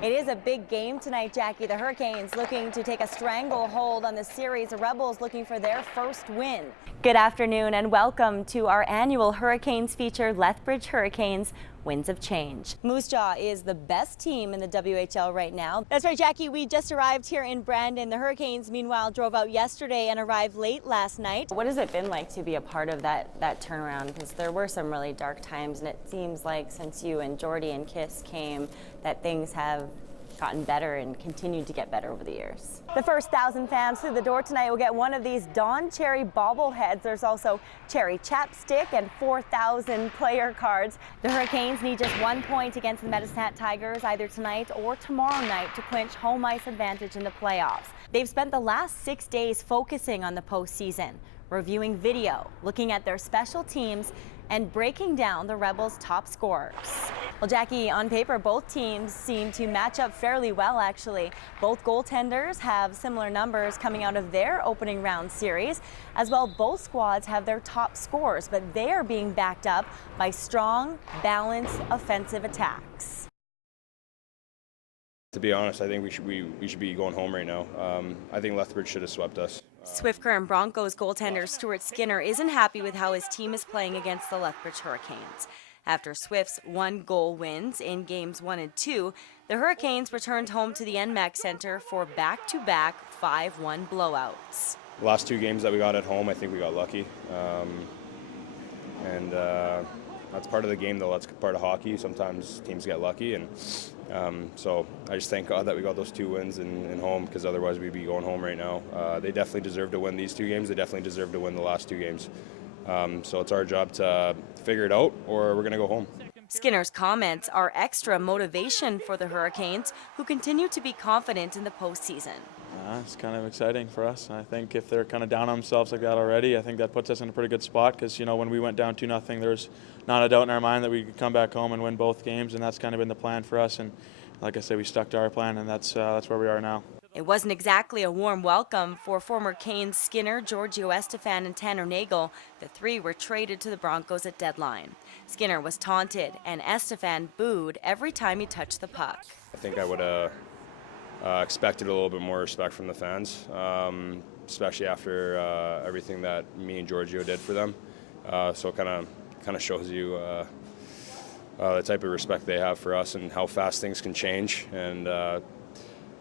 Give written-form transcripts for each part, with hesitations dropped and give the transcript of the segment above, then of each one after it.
It is a big game tonight, Jackie. The Hurricanes looking to take a stranglehold on the series. The Rebels looking for their first win. Good afternoon and welcome to our annual Hurricanes feature, Lethbridge Hurricanes Winds of Change. Moose Jaw is the best team in the WHL right now. That's right, Jackie. We just arrived here in Brandon. The Hurricanes, meanwhile, drove out yesterday and arrived late last night. What has it been like to be a part of that turnaround? Because there were some really dark times, and it seems like since you and Jordy and Kiss came, that things have gotten better and continued to get better over the years. The first 1,000 fans through the door tonight will get one of these Dawn Cherry bobbleheads. There's also cherry chapstick and 4,000 player cards. The Hurricanes need just 1 point against the Medicine Hat Tigers either tonight or tomorrow night to clinch home ice advantage in the playoffs. They've spent the last 6 days focusing on the postseason, reviewing video, looking at their special teams, and breaking down the Rebels' top scorers. Well, Jackie, on paper, both teams seem to match up fairly well, actually. Both goaltenders have similar numbers coming out of their opening round series. As well, both squads have their top scores, but they are being backed up by strong, balanced offensive attacks. To be honest, I think we should be going home right now. I think Lethbridge should have swept us. Swift Current Broncos goaltender Stuart Skinner isn't happy with how his team is playing against the Lethbridge Hurricanes. After Swift's 1-goal wins in games 1 and 2, the Hurricanes returned home to the NMAC Center for back-to-back 5-1 blowouts. The last 2 games that we got at home, I think we got lucky. That's part of the game, though. That's part of hockey. Sometimes teams get lucky, and so I just thank God that we got those 2 wins in home, because otherwise we'd be going home right now. They definitely deserve to win these 2 games. They definitely deserve to win the last 2 games. So it's our job to figure it out, or we're going to go home. Skinner's comments are extra motivation for the Hurricanes, who continue to be confident in the postseason. It's kind of exciting for us. I think if they're kind of down on themselves like that already, I think that puts us in a pretty good spot, because, you know, when we went down 2-0, there's not a doubt in our mind that we could come back home and win both games, and that's kind of been the plan for us. And like I said, we stuck to our plan, and that's where we are now. It wasn't exactly a warm welcome for former Canes Skinner, Giorgio Estefan, and Tanner Nagel. The 3 were traded to the Broncos at deadline. Skinner was taunted, and Estefan booed every time he touched the puck. I think I would have expected a little bit more respect from the fans, especially after everything that me and Giorgio did for them. So it kind of shows you the type of respect they have for us and how fast things can change. And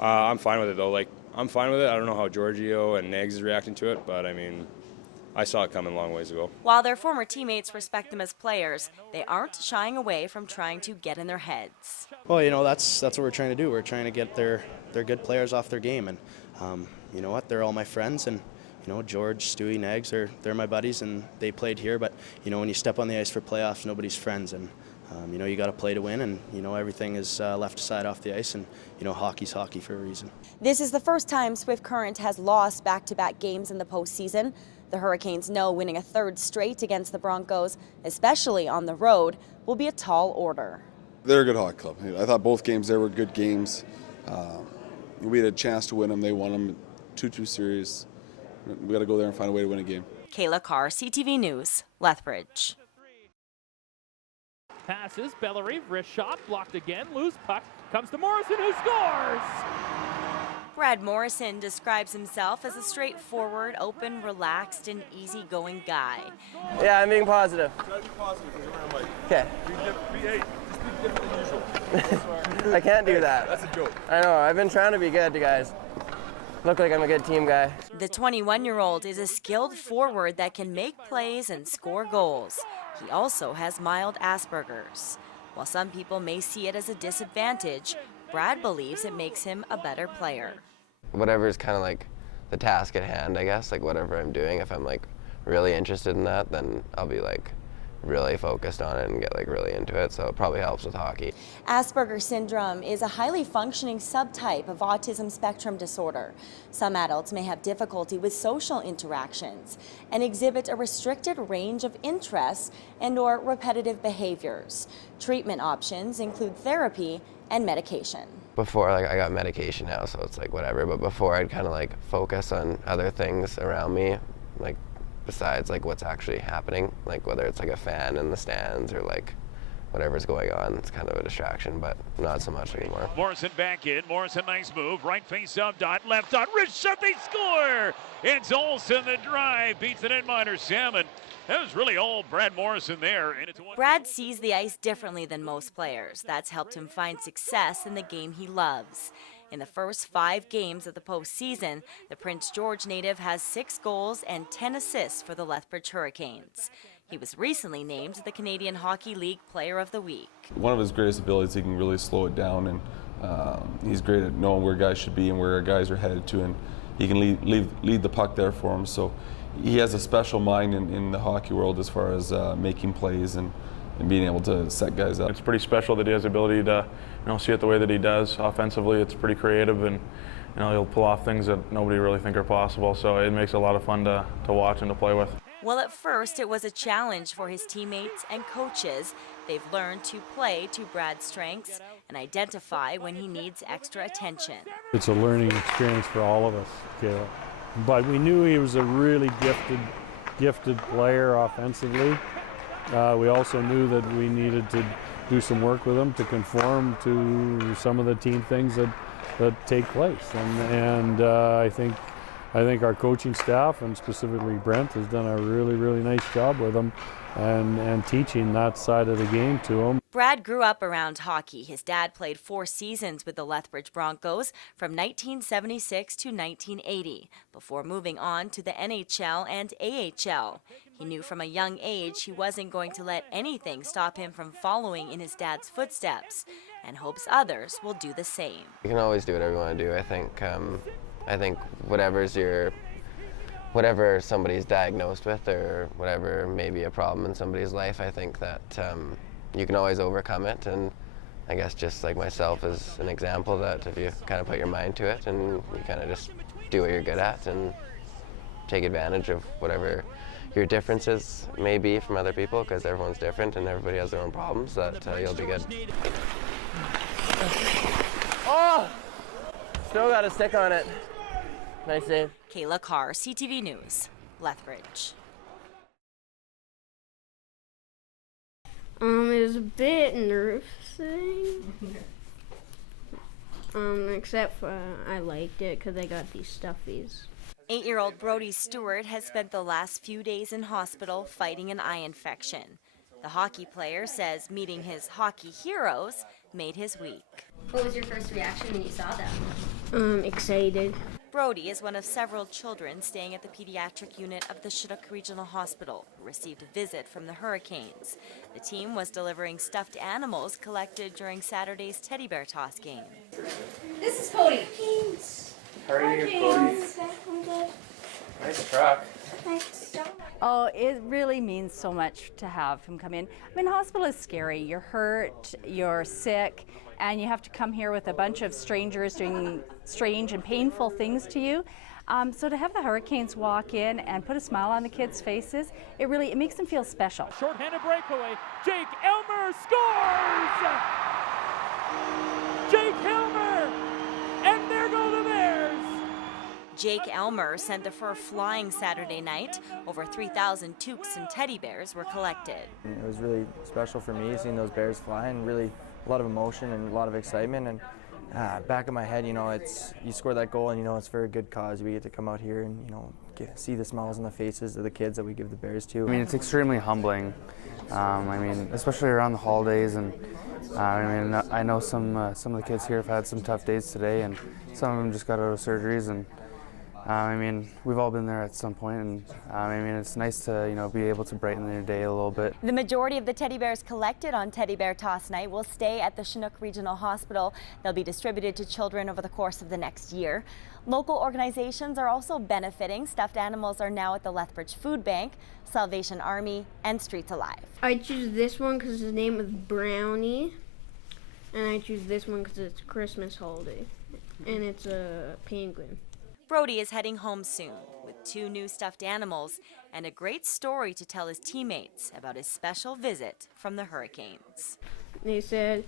I'm fine with it, though. Like, I'm fine with it. I don't know how Giorgio and Nags is reacting to it, but I mean, I saw it coming a long ways ago. While their former teammates respect them as players, they aren't shying away from trying to get in their heads. Well, you know, that's what we're trying to do. We're trying to get their good players off their game, and you know what? They're all my friends, and you know, George, Stewie, Nags, they're my buddies, and they played here. But you know, when you step on the ice for playoffs, nobody's friends, and you know, you got to play to win, and you know, everything is left aside off the ice, and you know, hockey's hockey for a reason. This is the first time Swift Current has lost back-to-back games in the postseason. The Hurricanes know winning a 3rd straight against the Broncos, especially on the road, will be a tall order. They're a good hockey club. I thought both games there were good games. We had a chance to win them. They won them 2-2 series. We got to go there and find a way to win a game. Kaella Carr, CTV News, Lethbridge. Passes, Bellerive, wrist shot, blocked again, loose puck, comes to Morrison, who scores! Brad Morrison describes himself as a straightforward, open, relaxed, and easygoing guy. Yeah, I'm being positive. Try to be positive because you're wearing a mic. Okay. Just be different than usual. I can't do that. That's a joke. I know, I've been trying to be good, guys. Look like I'm a good team guy. The 21-year-old is a skilled forward that can make plays and score goals. He also has mild Asperger's. While some people may see it as a disadvantage, Brad believes it makes him a better player. Whatever is kind of like the task at hand, I guess, like whatever I'm doing, if I'm like really interested in that, then I'll be like really focused on it and get like really into it, so it probably helps with hockey. Asperger's syndrome is a highly functioning subtype of autism spectrum disorder. Some adults may have difficulty with social interactions and exhibit a restricted range of interests and/or repetitive behaviors. Treatment options include therapy and medication. Before, like, I got medication now, so it's like whatever, but before I'd kind of like focus on other things around me, like besides like what's actually happening, like whether it's like a fan in the stands or like whatever's going on. It's kind of a distraction, but not so much anymore. Morrison back in. Morrison, nice move. Right face up, dot, left dot, wrist shot, they score! It's Olsen, the drive, beats the netminder, Salmon. That was really all Brad Morrison there. And it's Brad sees the ice differently than most players. That's helped him find success in the game he loves. In the first 5 games of the postseason, the Prince George native has 6 goals and 10 assists for the Lethbridge Hurricanes. He was recently named the Canadian Hockey League Player of the Week. One of his greatest abilities, he can really slow it down, and he's great at knowing where guys should be and where guys are headed to, and he can lead the puck there for him. So he has a special mind in the hockey world as far as making plays and being able to set guys up. It's pretty special that he has the ability to see it the way that he does. Offensively, it's pretty creative, and he'll pull off things that nobody really think are possible. So it makes it a lot of fun to watch and to play with. Well, at first it was a challenge for his teammates and coaches. They've learned to play to Brad's strengths and identify when he needs extra attention. It's a learning experience for all of us, Kaella. But we knew he was a really gifted player offensively. We also knew that we needed to do some work with him to conform to some of the team things that take place. And I think our coaching staff, and specifically Brent, has done a really nice job with him and teaching that side of the game to him. Brad grew up around hockey. His dad played 4 seasons with the Lethbridge Broncos from 1976 to 1980 before moving on to the NHL and AHL. He knew from a young age he wasn't going to let anything stop him from following in his dad's footsteps, and hopes others will do the same. You can always do whatever you want to do. I think whatever somebody's diagnosed with, or whatever may be a problem in somebody's life, I think that you can always overcome it. And I guess just like myself is an example that if you kind of put your mind to it and you kind of just do what you're good at and take advantage of whatever your differences may be from other people, because everyone's different and everybody has their own problems, that you'll be good. Oh! Still got a stick on it. Nice save. Kaella Carr, CTV News, Lethbridge. It was a bit nerve-wracking. Except for I liked it because I got these stuffies. 8-year-old Brody Stewart has spent the last few days in hospital fighting an eye infection. The hockey player says meeting his hockey heroes made his week. What was your first reaction when you saw them? Excited. Brody is one of several children staying at the pediatric unit of the Chinook Regional Hospital who received a visit from the Hurricanes. The team was delivering stuffed animals collected during Saturday's teddy bear toss game. This is Cody. How are you, Cody? Nice truck. Oh, it really means so much to have him come in. I mean, hospital is scary. You're hurt, you're sick, and you have to come here with a bunch of strangers doing strange and painful things to you. So to have the Hurricanes walk in and put a smile on the kids' faces, it makes them feel special. Shorthanded breakaway. Jake Elmer scores! Jake Elmer! And there go the Bears! Jake Elmer sent the fur flying Saturday night. Over 3,000 toques and teddy bears were collected. It was really special for me seeing those bears fly, and really a lot of emotion and a lot of excitement. And back of my head, you score that goal, and it's for a good cause. We get to come out here and see the smiles on the faces of the kids that we give the bears to. I mean, it's extremely humbling. Especially around the holidays, and I know some of the kids here have had some tough days today, and some of them just got out of surgeries, and we've all been there at some point, and it's nice to be able to brighten their day a little bit. The majority of the teddy bears collected on Teddy Bear Toss Night will stay at the Chinook Regional Hospital. They'll be distributed to children over the course of the next year. Local organizations are also benefiting. Stuffed animals are now at the Lethbridge Food Bank, Salvation Army, and Streets Alive. I choose this one because his name is Brownie, and I choose this one because it's Christmas holiday, and it's a penguin. Brody is heading home soon with 2 new stuffed animals and a great story to tell his teammates about his special visit from the Hurricanes. They said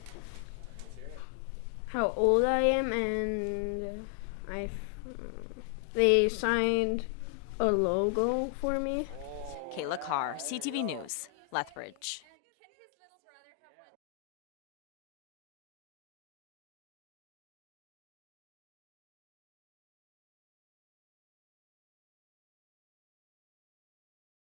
how old I am, and they signed a logo for me. Kaella Carr, CTV News, Lethbridge.